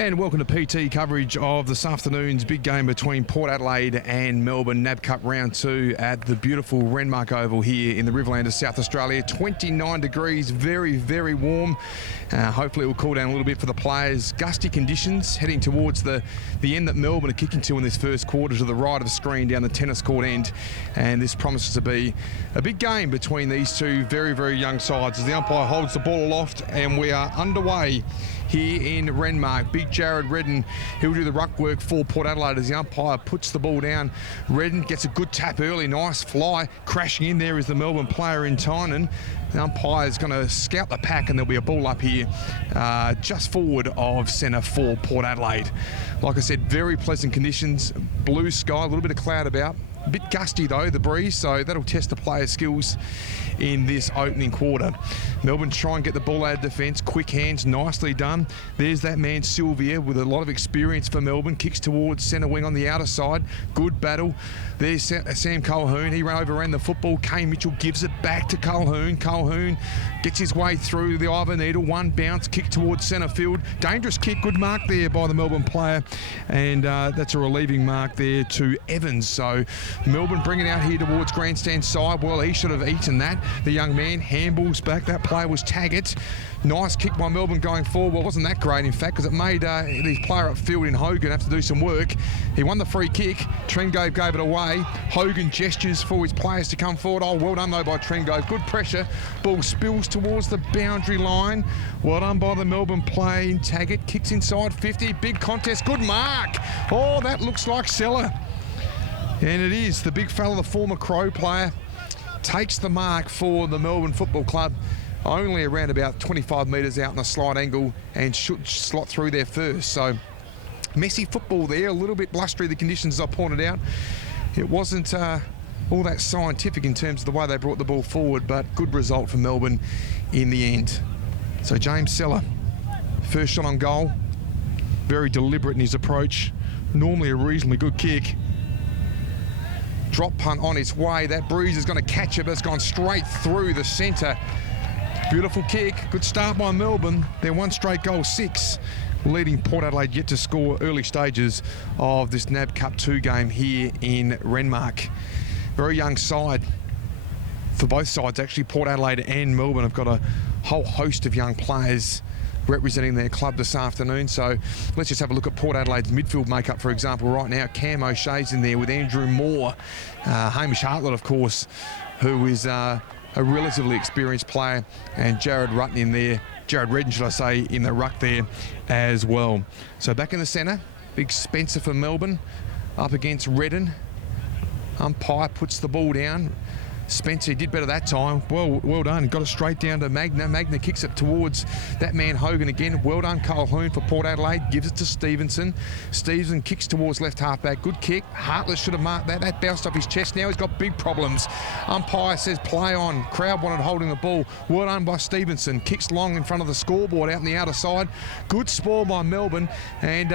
And welcome to PT coverage of this afternoon's big game between Port Adelaide and Melbourne, NAB Cup round 2 at the beautiful Renmark Oval here in the Riverland of South Australia. 29 degrees, very, very warm. Hopefully it will cool down a little bit for the players. Gusty conditions heading towards the end that Melbourne are kicking to in this first quarter to the right of the screen down the tennis court end. And this promises to be a big game between these two very, very young sides as the umpire holds the ball aloft and we are underway here in Renmark. Big Jared Redden, he'll do the ruck work for Port Adelaide as the umpire puts the ball down. Redden gets a good tap early, nice fly. Crashing in there is the Melbourne player in Tynan. The umpire is going to scout the pack and there'll be a ball up here just forward of centre for Port Adelaide. Like I said, very pleasant conditions, blue sky, a little bit of cloud about. A bit gusty though, the breeze, so that'll test the players' skills in this opening quarter. Melbourne try and get the ball out of defence, quick hands, nicely done. There's that man Sylvia with a lot of experience for Melbourne, kicks towards centre wing on the outer side, good battle. There's Sam Colquhoun, he overran the football. Kane Mitchell gives it back to Colquhoun. Colquhoun gets his way through the Ivor Needle, one bounce, kick towards centre field. Dangerous kick, good mark there by the Melbourne player, and that's a relieving mark there to Evans. So Melbourne bringing out here towards grandstand side. Well, he should have eaten that. The young man handballs back. That player was Taggart. Nice kick by Melbourne going forward. Well, it wasn't that great, in fact, because it made the player upfield in Hogan have to do some work. He won the free kick. Trengove gave it away. Hogan gestures for his players to come forward. Oh, well done, though, by Trengove. Good pressure. Ball spills towards the boundary line. Well done by the Melbourne play. Taggart kicks inside 50. Big contest. Good mark. Oh, that looks like Seller. And it is. The big fella, the former Crow player, takes the mark for the Melbourne Football Club. Only around about 25 metres out in a slight angle and should slot through there first. So messy football there, a little bit blustery, the conditions I pointed out. It wasn't all that scientific in terms of the way they brought the ball forward, but good result for Melbourne in the end. So James Seller, first shot on goal, very deliberate in his approach, normally a reasonably good kick. Drop punt on its way. That breeze is going to catch it, but it's gone straight through the centre. Beautiful kick. Good start by Melbourne. Their one straight goal, 6, leading Port Adelaide yet to score early stages of this NAB Cup 2 game here in Renmark. Very young side for both sides, actually. Port Adelaide and Melbourne have got a whole host of young players representing their club this afternoon. So let's just have a look at Port Adelaide's midfield makeup, for example. Right now, Cam O'Shea's in there with Andrew Moore. Hamish Hartlett, of course, who is a relatively experienced player, and Jared Rutten in there. Jared Redden, should I say, in the ruck there as well. So back in the centre, big Spencer for Melbourne, up against Redden. Umpire puts the ball down. Spencer did better that time. Well done. Got it straight down to Magna. Magna kicks it towards that man Hogan again. Well done, Colquhoun for Port Adelaide. Gives it to Stevenson. Stevenson kicks towards left halfback. Good kick. Hartless should have marked that. That bounced off his chest. Now he's got big problems. Umpire says play on. Crowd wanted holding the ball. Well done by Stevenson. Kicks long in front of the scoreboard out on the outer side. Good spoil by Melbourne. And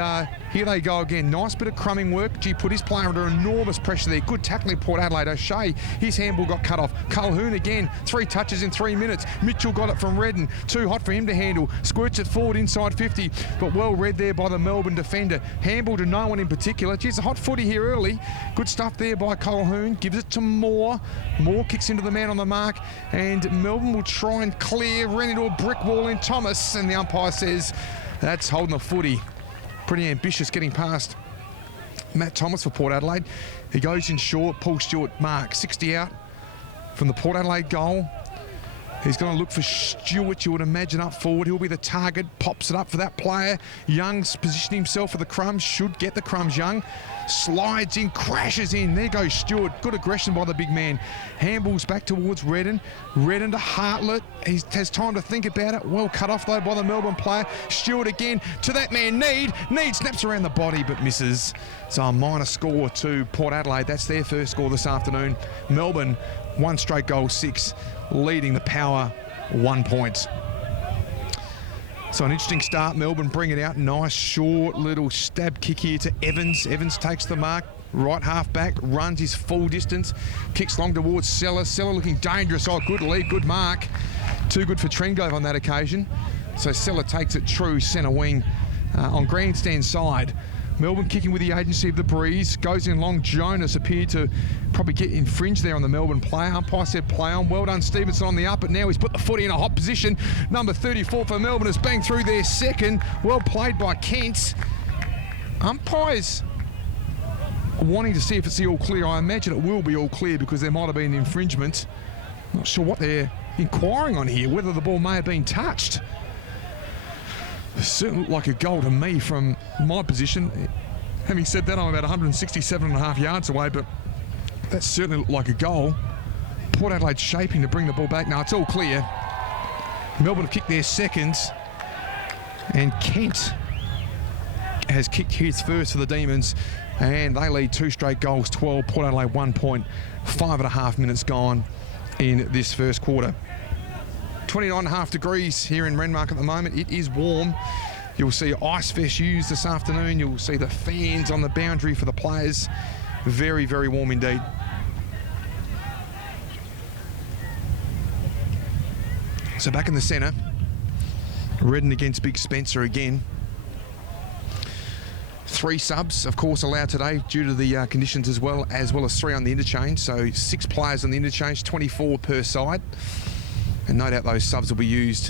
here they go again. Nice bit of crumbing work. Gee, put his player under enormous pressure there. Good tackling, Port Adelaide. O'Shea, his handball got cut off. Colquhoun again, 3 touches in 3 minutes. Mitchell got it from Redden, too hot for him to handle. Squirts it forward inside 50, but well read there by the Melbourne defender. Handball to no one in particular. Geez, a hot footy here early. Good stuff there by Colquhoun. Gives it to Moore. Moore kicks into the man on the mark, and Melbourne will try and clear. Ran into a brick wall in Thomas, and the umpire says that's holding the footy. Pretty ambitious getting past Matt Thomas for Port Adelaide. He goes in short. Paul Stewart mark, 60 out from the Port Adelaide goal. He's going to look for Stewart, you would imagine, up forward. He'll be the target, pops it up for that player. Young's positioned himself for the crumbs, should get the crumbs. Young slides in, crashes in. There goes Stewart. Good aggression by the big man. Handballs back towards Redden. Redden to Hartlett. He has time to think about it. Well cut off, though, by the Melbourne player. Stewart again to that man, Need. Need snaps around the body, but misses. So a minor score to Port Adelaide. That's their first score this afternoon. Melbourne, one straight goal, 6, leading the Power 1 point. So an interesting start. Melbourne bring it out. Nice short little stab kick here to Evans. Evans takes the mark. Right half back, runs his full distance. Kicks long towards Seller. Seller looking dangerous. Oh, good lead, good mark. Too good for Trengove on that occasion. So Seller takes it true centre wing. on grandstand side. Melbourne kicking with the agency of the breeze. Goes in long. Jonas appeared to probably get infringed there on the Melbourne player. Umpire said play on. Well done, Stevenson on the up, but now he's put the footy in a hot position. Number 34 for Melbourne has banged through their second. Well played by Kent. Umpires wanting to see if it's the all clear. I imagine it will be all clear because there might have been infringement. Not sure what they're inquiring on here, whether the ball may have been touched. It certainly looked like a goal to me from my position. Having said that, I'm about 167.5 yards away, but that certainly looked like a goal. Port Adelaide shaping to bring the ball back. Now it's all clear. Melbourne have kicked their seconds, and Kent has kicked his first for the Demons, and they lead 2 straight goals, 12. Port Adelaide 1 point, 5.5 minutes gone in this first quarter. 29.5 degrees here in Renmark at the moment. It is warm. You'll see ice vests used this afternoon. You'll see the fans on the boundary for the players. Very, very warm indeed. So back in the centre, Redden against Big Spencer again. 3 subs, of course, allowed today due to the conditions as well as 3 on the interchange. So 6 players on the interchange, 24 per side. And no doubt those subs will be used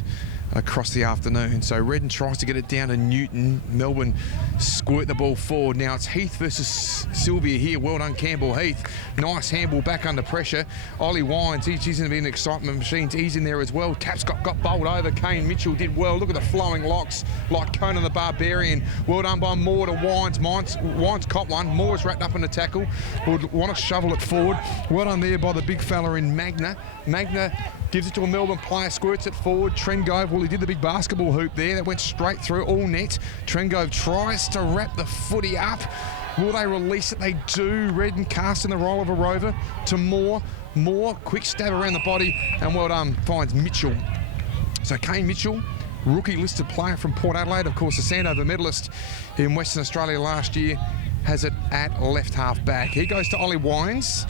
across the afternoon. So Redden tries to get it down to Newton. Melbourne squirt the ball forward. Now it's Heath versus Sylvia here. Well done, Campbell Heath. Nice handball back under pressure. Ollie Wines, he's going to be an excitement machine. He's in there as well. Taps got bowled over. Kane Mitchell did well. Look at the flowing locks like Conan the Barbarian. Well done by Moore to Wines. Wines caught one. Moore's wrapped up in the tackle. Would want to shovel it forward. Well done there by the big fella in Magna. Magna gives it to a Melbourne player, squirts it forward. Trengove, well, he did the big basketball hoop there. That went straight through, all net. Trengove tries to wrap the footy up. Will they release it? They do. Redden casting the role of a rover to Moore. Moore, quick stab around the body, and well done, finds Mitchell. So Kane Mitchell, rookie listed player from Port Adelaide, of course, a Sandover medalist in Western Australia last year, has it at left half back. He goes to Ollie Wines.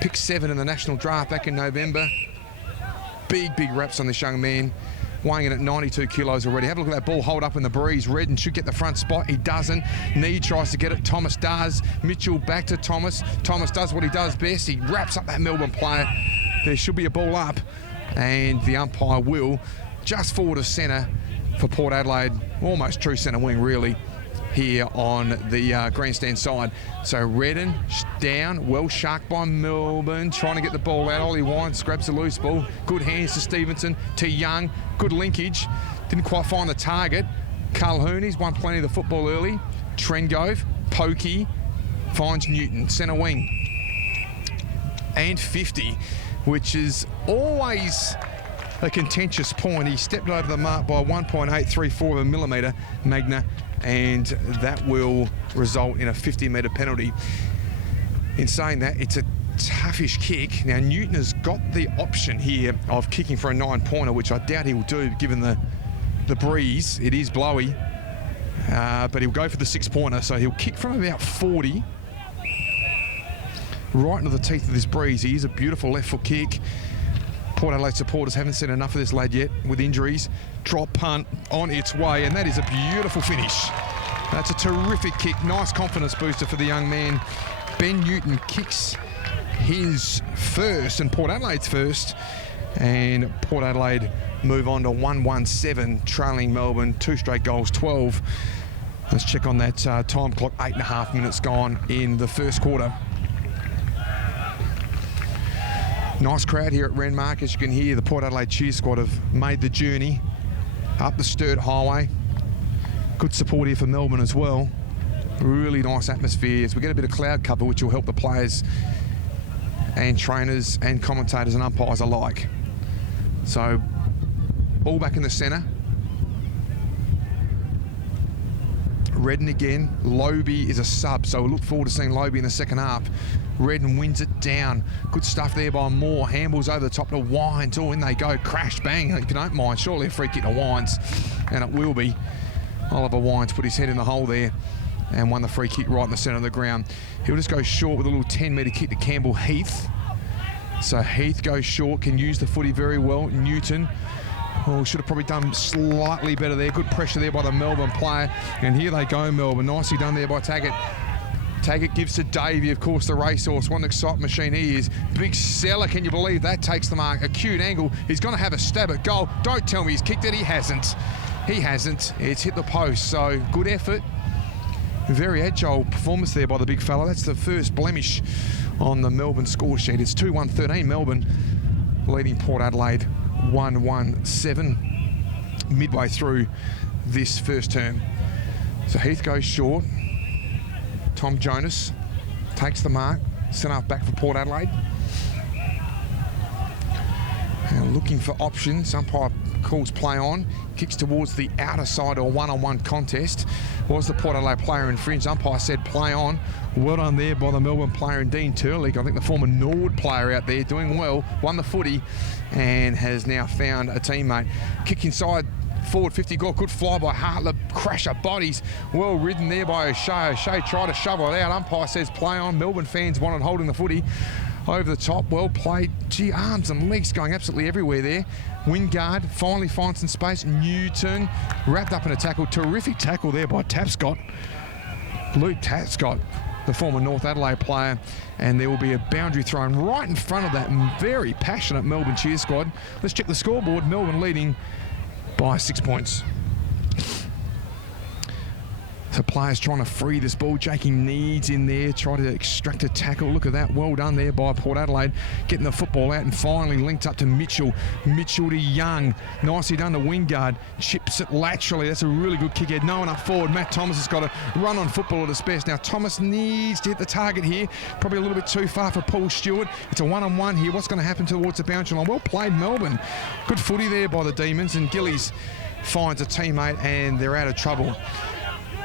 Pick 7 in the national draft back in November. Big raps on this young man. Weighing in at 92 kilos already. Have a look at that ball hold up in the breeze. Redden should get the front spot. He doesn't. Nee tries to get it. Thomas does. Mitchell back to Thomas. Thomas does what he does best. He wraps up that Melbourne player. There should be a ball up. And the umpire will. Just forward of centre for Port Adelaide. Almost true centre wing, really, here on the grandstand side. So Redden down, well sharked by Melbourne, trying to get the ball out. Ollie Wines grabs the loose ball. Good hands to Stevenson, to Young. Good linkage. Didn't quite find the target. Calhoun, he's won plenty of the football early. Trengove, Pokey, finds Newton, centre wing. And 50, which is always a contentious point. He stepped over the mark by 1.834 of a millimetre, Magna, and that will result in a 50-metre penalty. In saying that, it's a toughish kick. Now, Newton has got the option here of kicking for a 9-pointer, which I doubt he will do given the breeze. It is blowy, but he'll go for the 6-pointer, so he'll kick from about 40 right into the teeth of this breeze. He is a beautiful left foot kick. Port Adelaide supporters haven't seen enough of this lad yet with injuries. Drop punt on its way, and that is a beautiful finish. That's a terrific kick. Nice confidence booster for the young man. Ben Newton kicks his first and Port Adelaide's first, and Port Adelaide move on to 1-1-7, trailing Melbourne 2 straight goals, 12. Let's check on that time clock. 8.5 minutes gone in the first quarter. Nice crowd here at Renmark. As you can hear, the Port Adelaide cheer squad have made the journey up the Sturt Highway. Good support here for Melbourne as well. Really nice atmosphere as we get a bit of cloud cover, which will help the players and trainers and commentators and umpires alike. So, ball back in the centre. Redden again. Lobie is a sub, so we'll look forward to seeing Lobie in the second half. Redden wins it down. Good stuff there by Moore. Handballs over the top to Wines. Oh, in they go. Crash, bang. If you don't mind, surely a free kick to Wines. And it will be. Oliver Wines put his head in the hole there and won the free kick right in the centre of the ground. He'll just go short with a little 10-metre kick to Campbell Heath. So Heath goes short, can use the footy very well. Newton Oh, should have probably done slightly better there. Good pressure there by the Melbourne player. And here they go, Melbourne. Nicely done there by Taggart. Taggart gives to Davey, of course, the racehorse. What an exciting machine he is. Big Seller, can you believe that? Takes the mark. Acute angle. He's going to have a stab at goal. Don't tell me he's kicked it. He hasn't. He hasn't. It's hit the post. So good effort. Very agile performance there by the big fella. That's the first blemish on the Melbourne score sheet. It's 2-1-13 Melbourne, leading Port Adelaide 1-1-7 midway through this first term. So Heath goes short. Tom Jonas takes the mark. Sent half back for Port Adelaide. And looking for options. Umpire calls play on. Kicks towards the outer side or one-on-one contest. Was the Port Adelaide player infringed? Umpire said play on. Well done there by the Melbourne player and Dean Turley. I think the former Nord player out there doing well. Won the footy and has now found a teammate. Kick inside. Forward 50, got a good fly by Hartlett, crash of bodies, well ridden there by O'Shea. O'Shea tried to shovel it out. Umpire says play on. Melbourne fans wanted holding the footy over the top. Well played. Gee, arms and legs going absolutely everywhere there. Wingard finally finds some space. Newton wrapped up in a tackle. Terrific tackle there by Tapscott. Luke Tapscott, the former North Adelaide player, and there will be a boundary thrown right in front of that very passionate Melbourne cheer squad. Let's check the scoreboard. Melbourne leading by 6 points. So players trying to free this ball. Jakey Needs in there, try to extract a tackle. Look at that, well done there by Port Adelaide. Getting the football out and finally linked up to Mitchell. Mitchell to Young. Nicely done to Wingard. Chips it laterally. That's a really good kick head. No one up forward. Matt Thomas has got to run on football at his best. Now Thomas needs to hit the target here. Probably a little bit too far for Paul Stewart. It's a one-on-one here. What's going to happen towards the boundary line? Well played, Melbourne. Good footy there by the Demons, and Gillies finds a teammate and they're out of trouble.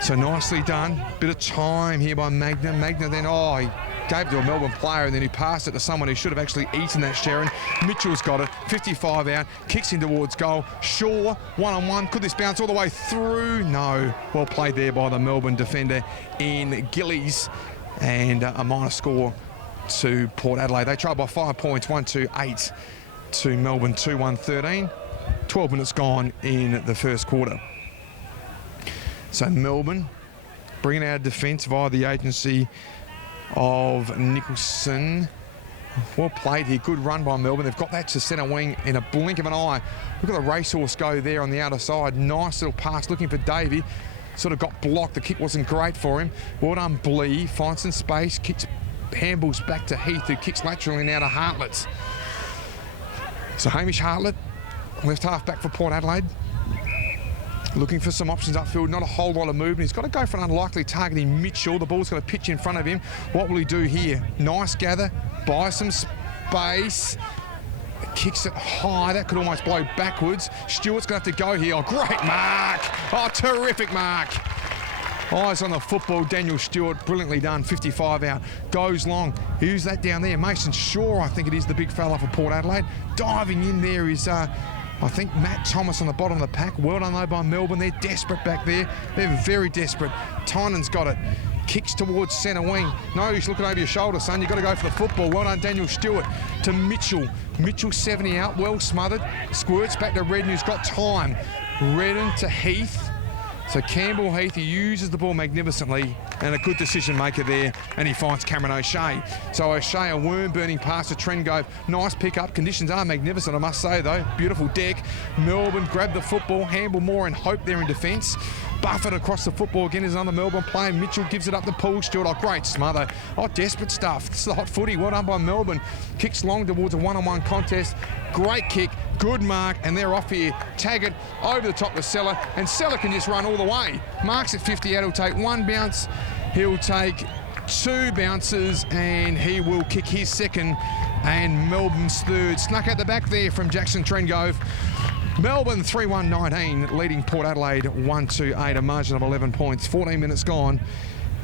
So nicely done. Bit of time here by Magna. Magna then, he gave it to a Melbourne player and then he passed it to someone who should have actually eaten that, Sharon. Mitchell's got it. 55 out. Kicks in towards goal. Shaw, one-on-one. Could this bounce all the way through? No. Well played there by the Melbourne defender in Gillies. And a minor score to Port Adelaide. They trail by 5 points, 1-2-8 to Melbourne, 2-1-13. 12 minutes gone in the first quarter. So Melbourne bringing out defence via the agency of Nicholson. Well played here. Good run by Melbourne. They've got that to centre wing in a blink of an eye. Look at the racehorse go there on the outer side. Nice little pass looking for Davey. Sort of got blocked. The kick wasn't great for him. Well done, Blee. Finds some space. Kicks, handballs back to Heath, who kicks laterally now to Hartlett. So Hamish Hartlett, left half back for Port Adelaide. Looking for some options upfield, not a whole lot of movement. He's got to go for an unlikely target in Mitchell. The ball's got to pitch in front of him. What will he do here? Nice gather, buy some space. Kicks it high. That could almost blow backwards. Stewart's going to have to go here. Oh, great mark. Oh, terrific mark. Eyes on the football. Daniel Stewart, brilliantly done. 55 out. Goes long. Who's that down there? Mason Shaw, I think it is, the big fella for Port Adelaide. Diving in there is... I think Matt Thomas on the bottom of the pack. Well done though by Melbourne. They're desperate back there. They're very desperate. Tynan's got it. Kicks towards centre wing. No, he's looking over your shoulder, son. You've got to go for the football. Well done, Daniel Stewart. To Mitchell. Mitchell 70 out. Well smothered. Squirts back to Redden, who's got time. Redden to Heath. So Campbell Heath, he uses the ball magnificently and a good decision maker there, and he finds Cameron O'Shea. So O'Shea, a worm burning pass to Trengove. Nice pick up. Conditions are magnificent, I must say though. Beautiful deck. Melbourne grab the football, handle more and hope there in defence. Buffett across the football again is another Melbourne player. Mitchell gives it up to Paul Stewart. Oh, great smother. Oh, desperate stuff. This is the hot footy. Well done by Melbourne. Kicks long towards a one-on-one contest. Great kick. Good mark. And they're off here. Taggart over the top of Seller. And Seller can just run all the way. Marks at 50 out. He'll take one bounce. He'll take two bounces. And he will kick his second. And Melbourne's third. Snuck out the back there from Jackson Trengove. Melbourne 3-1-19, leading Port Adelaide 1-8, a margin of 11 points. 14 minutes gone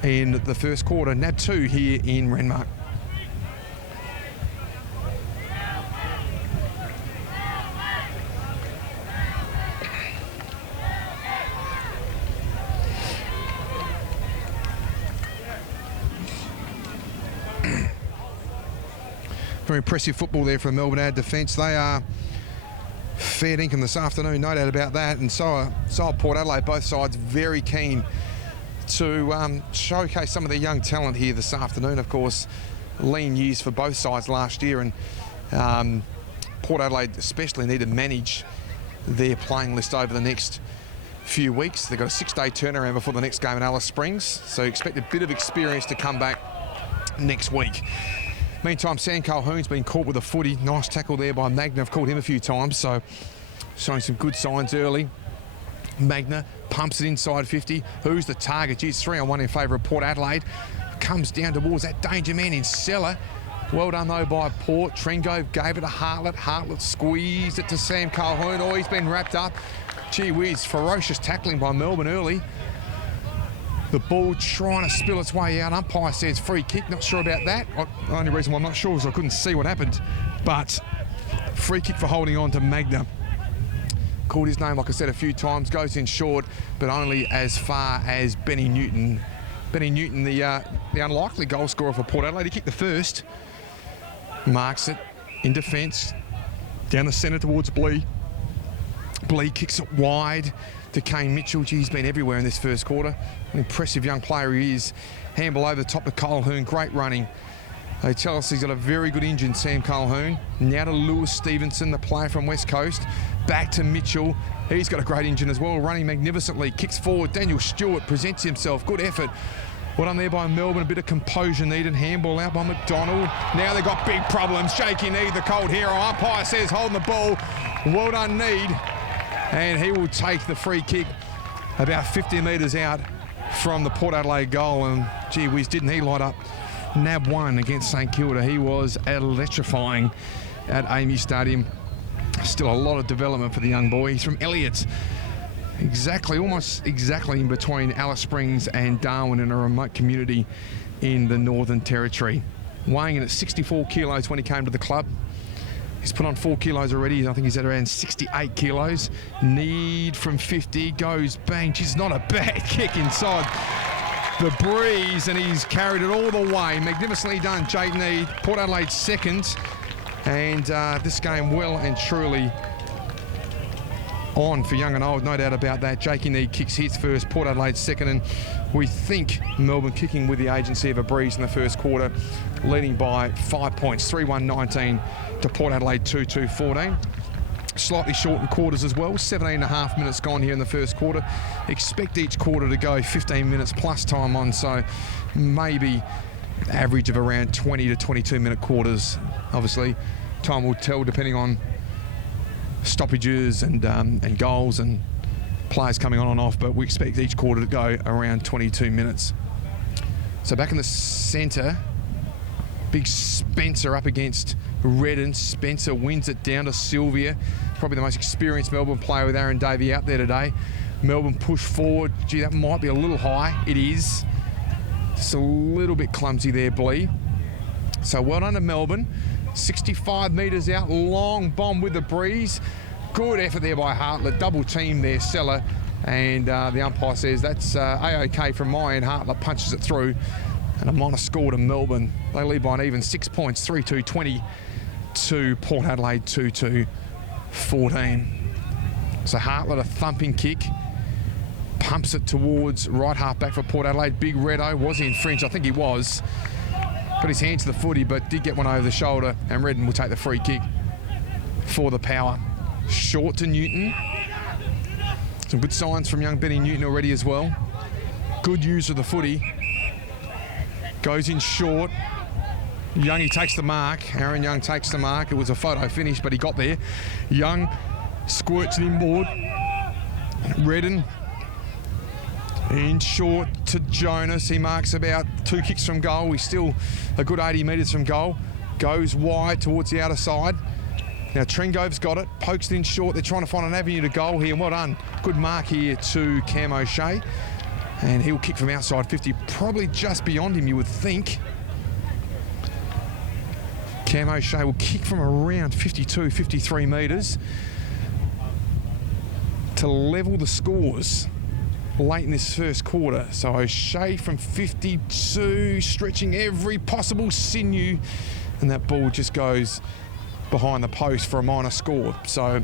in the first quarter. NAB 2 here in Renmark. Very impressive football there from Melbourne Ad defence. They are fair dinkum this afternoon, no doubt about that. And so are Port Adelaide, both sides very keen to showcase some of their young talent here this afternoon. Of course, lean years for both sides last year, and Port Adelaide especially need to manage their playing list over the next few weeks. They've got a 6-day turnaround before the next game in Alice Springs, so expect a bit of experience to come back next week. Meantime, Sam Calhoun's been caught with a footy. Nice tackle there by Magna. I've called him a few times, so showing some good signs early. Magna pumps it inside 50. Who's the target? Geez, 3-on-1 in favour of Port Adelaide. Comes down towards that danger man in Seller. Well done though by Port. Trengove gave it to Hartlett. Hartlett squeezed it to Sam Calhoun. Oh, he's been wrapped up. Gee whiz, ferocious tackling by Melbourne early. The ball trying to spill its way out. Umpire says free kick. Not sure about that. The only reason why I'm not sure is I couldn't see what happened. But free kick for holding on to Magna. Called his name, like I said, a few times. Goes in short, but only as far as Benny Newton. Benny Newton, the unlikely goal scorer for Port Adelaide. He kicked the first. Marks it in defence. Down the centre towards Blee. Blee kicks it wide to Kane Mitchell. Gee, he's been everywhere in this first quarter. An impressive young player he is. Handball over the top to Calhoun. Great running. They tell us he's got a very good engine, Sam Calhoun. Now to Lewis Stevenson, the player from West Coast. Back to Mitchell. He's got a great engine as well, running magnificently. Kicks forward. Daniel Stewart presents himself. Good effort. Well done there by Melbourne. A bit of composure needed. Handball out by McDonald. Now they've got big problems. Shaky Need, the cold hero. Umpire says holding the ball. Well done, Need. And he will take the free kick about 50 metres out from the Port Adelaide goal. And gee whiz, didn't he light up NAB 1 against St Kilda. He was electrifying at Amy Stadium. Still a lot of development for the young boy. He's from Elliott. Almost exactly in between Alice Springs and Darwin, in a remote community in the Northern Territory. Weighing in at 64 kilos when he came to the club. He's put on 4 kilos already. I think he's at around 68 kilos. Need from 50, goes bang. Geez, not a bad kick inside the breeze, and he's carried it all the way. Magnificently done, Jake Need. Port Adelaide second, and this game well and truly on for young and old, no doubt about that. Jakey Need kicks hits first, Port Adelaide second, and we think Melbourne kicking with the agency of a breeze in the first quarter, leading by 5 points, 3-1-19 to Port Adelaide 2-2-14. Slightly shortened quarters as well, 17.5 minutes gone here in the first quarter. Expect each quarter to go 15 minutes plus time on, so maybe average of around 20 to 22 minute quarters. Obviously, time will tell depending on stoppages and goals and players coming on and off, but we expect each quarter to go around 22 minutes. So back in the centre, big Spencer up against Redden. Spencer wins it down to Sylvia, probably the most experienced Melbourne player with Aaron Davey out there today. Melbourne push forward. Gee, that might be a little high. It is. Just a little bit clumsy there, Blee. So well done to Melbourne. 65 metres out, long bomb with the breeze. Good effort there by Hartlett, double team there, Seller, and the umpire says that's A-OK from my end. Hartlett punches it through, and a minor score to Melbourne. They lead by an even 6 points, 3-2-20 to Port Adelaide 2-2-14. So Hartlett, a thumping kick, pumps it towards right half back for Port Adelaide. Big Reddo, was he in fringe? I think he was. Put his hand to the footy, but did get one over the shoulder, and Redden will take the free kick for the Power. Short to Newton. Some good signs from young Benny Newton already as well. Good use of the footy. Goes in short. Youngie takes the mark. Aaron Young takes the mark. It was a photo finish, but he got there. Young squirts it inboard. Redden in short to Jonas. He marks about 2 kicks from goal. He's still a good 80 metres from goal. Goes wide towards the outer side. Now Trengove's got it. Pokes it in short. They're trying to find an avenue to goal here. Well done. Good mark here to Cam O'Shea. And he'll kick from outside 50. Probably just beyond him, you would think. Cam O'Shea will kick from around 52, 53 metres to level the scores late in this first quarter. So O'Shea from 52, stretching every possible sinew, and that ball just goes behind the post for a minor score. So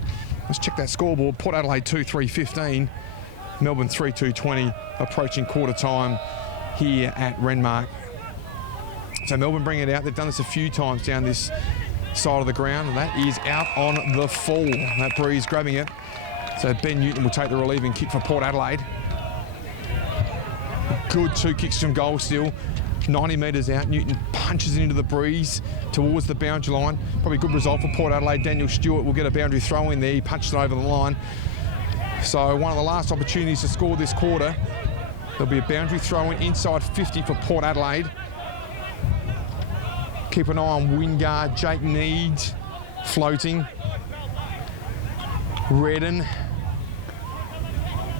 Let's check that scoreboard. Port Adelaide 2-3-15. Melbourne 3-2-20. Approaching quarter time here at Renmark. So Melbourne bring it out. They've done this a few times down this side of the ground, and that is out on the full. That breeze grabbing it. So Ben Newton will take the relieving kick for Port Adelaide. Good 2 kicks from goal still. 90 metres out. Newton punches it into the breeze towards the boundary line. Probably a good result for Port Adelaide. Daniel Stewart will get a boundary throw in there. He punched it over the line. So one of the last opportunities to score this quarter. There'll be a boundary throw in inside 50 for Port Adelaide. Keep an eye on Wingard. Jake Needs floating. Redden.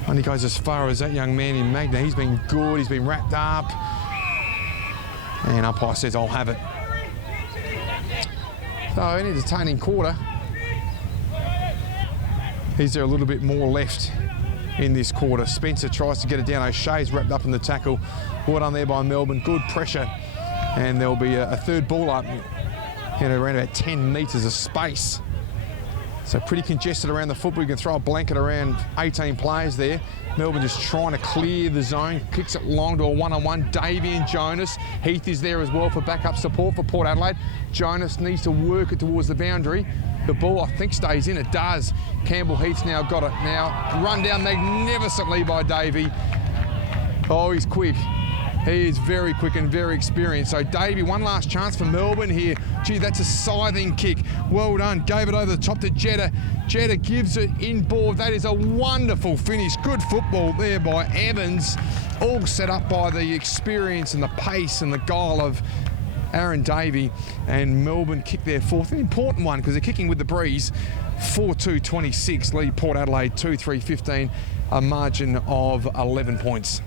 Only goes as far as that young man in Magna. He's been good. He's been wrapped up. And umpire says, I'll have it. So an entertaining quarter. Is there a little bit more left in this quarter? Spencer tries to get it down. O'Shea's wrapped up in the tackle. Well done there by Melbourne. Good pressure. And there'll be a third ball up in around about 10 metres of space. So pretty congested around the football. You can throw a blanket around 18 players there. Melbourne just trying to clear the zone. Kicks it long to a one-on-one. Davey and Jonas. Heath is there as well for backup support for Port Adelaide. Jonas needs to work it towards the boundary. The ball, I think, stays in. It does. Campbell Heath's now got it now. Run down magnificently by Davey. Oh, he's quick. He is very quick and very experienced. So Davey, one last chance for Melbourne here. Gee, that's a scything kick. Well done. Gave it over the top to Jetta. Jetta gives it inboard. That is a wonderful finish. Good football there by Evans. All set up by the experience and the pace and the guile of Aaron Davey. And Melbourne kick their fourth. An important one because they're kicking with the breeze. 4-2-26 lead Port Adelaide 2-3-15. A margin of 11 points.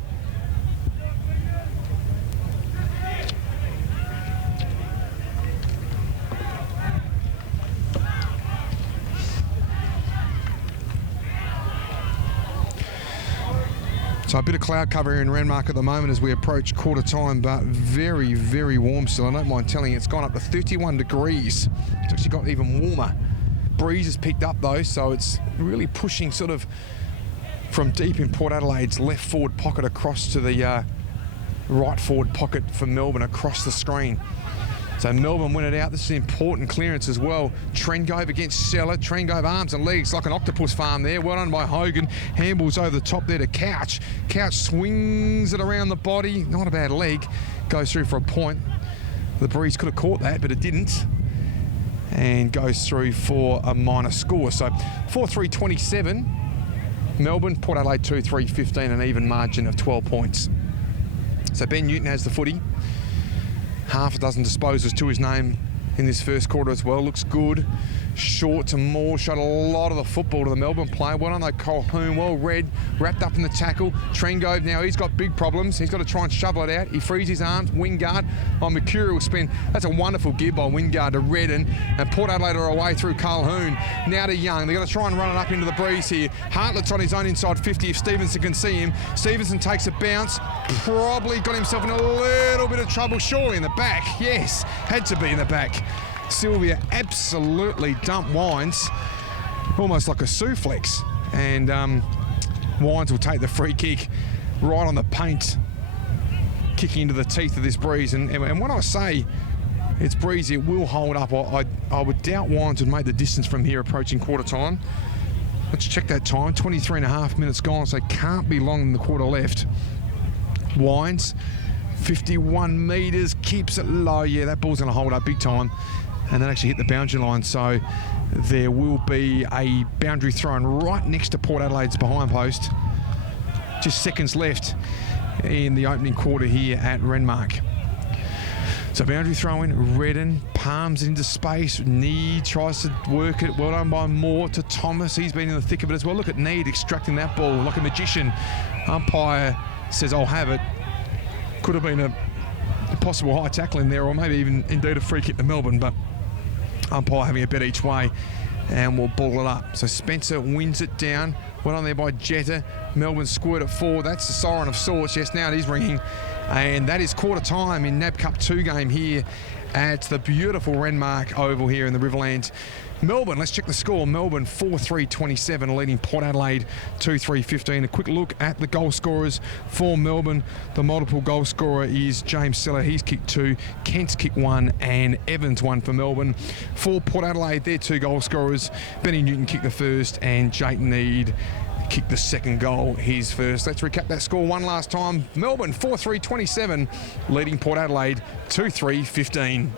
So a bit of cloud cover here in Renmark at the moment as we approach quarter time, but very, very warm still. I don't mind telling you, it's gone up to 31 degrees. It's actually got even warmer. Breeze has picked up though, so it's really pushing sort of from deep in Port Adelaide's left forward pocket across to the right forward pocket for Melbourne across the screen. So Melbourne win it out. This is an important clearance as well. Trengove against Seller. Trengove arms and legs like an octopus farm there. Well done by Hogan. Handballs over the top there to Couch. Couch swings it around the body. Not a bad leg. Goes through for a point. The breeze could have caught that, but it didn't. And goes through for a minor score. So 4-3-27. Melbourne, Port Adelaide 2-3-15, an even margin of 12 points. So Ben Newton has the footy. Half a dozen disposals to his name in this first quarter as well. Looks good. Short to Moore. Shot a lot of the football to the Melbourne player. Well done though, Colquhoun. Well read. Wrapped up in the tackle. Trengove now, he's got big problems. He's got to try and shovel it out. He frees his arms. Wingard on Mercurial spin. That's a wonderful give by Wingard to Redden. And Port Adelaide are away through Colquhoun. Now to Young. They've got to try and run it up into the breeze here. Hartlett's on his own inside 50 if Stevenson can see him. Stevenson takes a bounce. Probably got himself in a little bit of trouble. Surely in the back. Yes, had to be in the back. Sylvia absolutely dumped Wines, almost like a Suflex. And Wines will take the free kick right on the paint, kicking into the teeth of this breeze. And when I say it's breezy, it will hold up. I would doubt Wines would make the distance from here approaching quarter time. Let's check that time, 23.5 minutes gone, so can't be long in the quarter left. Wines, 51 metres, keeps it low. Yeah, that ball's going to hold up big time. And then actually hit the boundary line. So there will be a boundary thrown right next to Port Adelaide's behind post. Just seconds left in the opening quarter here at Renmark. So boundary throw in, Redden, palms into space. Need tries to work it. Well done by Moore to Thomas. He's been in the thick of it as well. Look at Need extracting that ball like a magician. Umpire says, I'll have it. Could have been a possible high tackle in there, or maybe even indeed a free kick to Melbourne, but umpire having a bet each way, and we'll ball it up. So Spencer wins it down. Well on there by Jetta. Melbourne scored at 4. That's the siren of sorts. Yes, now it is ringing. And that is quarter time in NAB Cup 2 game here at the beautiful Renmark Oval here in the Riverlands. Melbourne, let's check the score. Melbourne 4-3-27, leading Port Adelaide 2-3-15. A quick look at the goal scorers for Melbourne. The multiple goal scorer is James Seller. He's kicked 2, Kent's kicked 1, and Evans 1 for Melbourne. For Port Adelaide, their 2 goal scorers. Benny Newton kicked the first, and Jake Need kicked the second goal, his first. Let's recap that score one last time. Melbourne 4-3-27, leading Port Adelaide 2-3-15.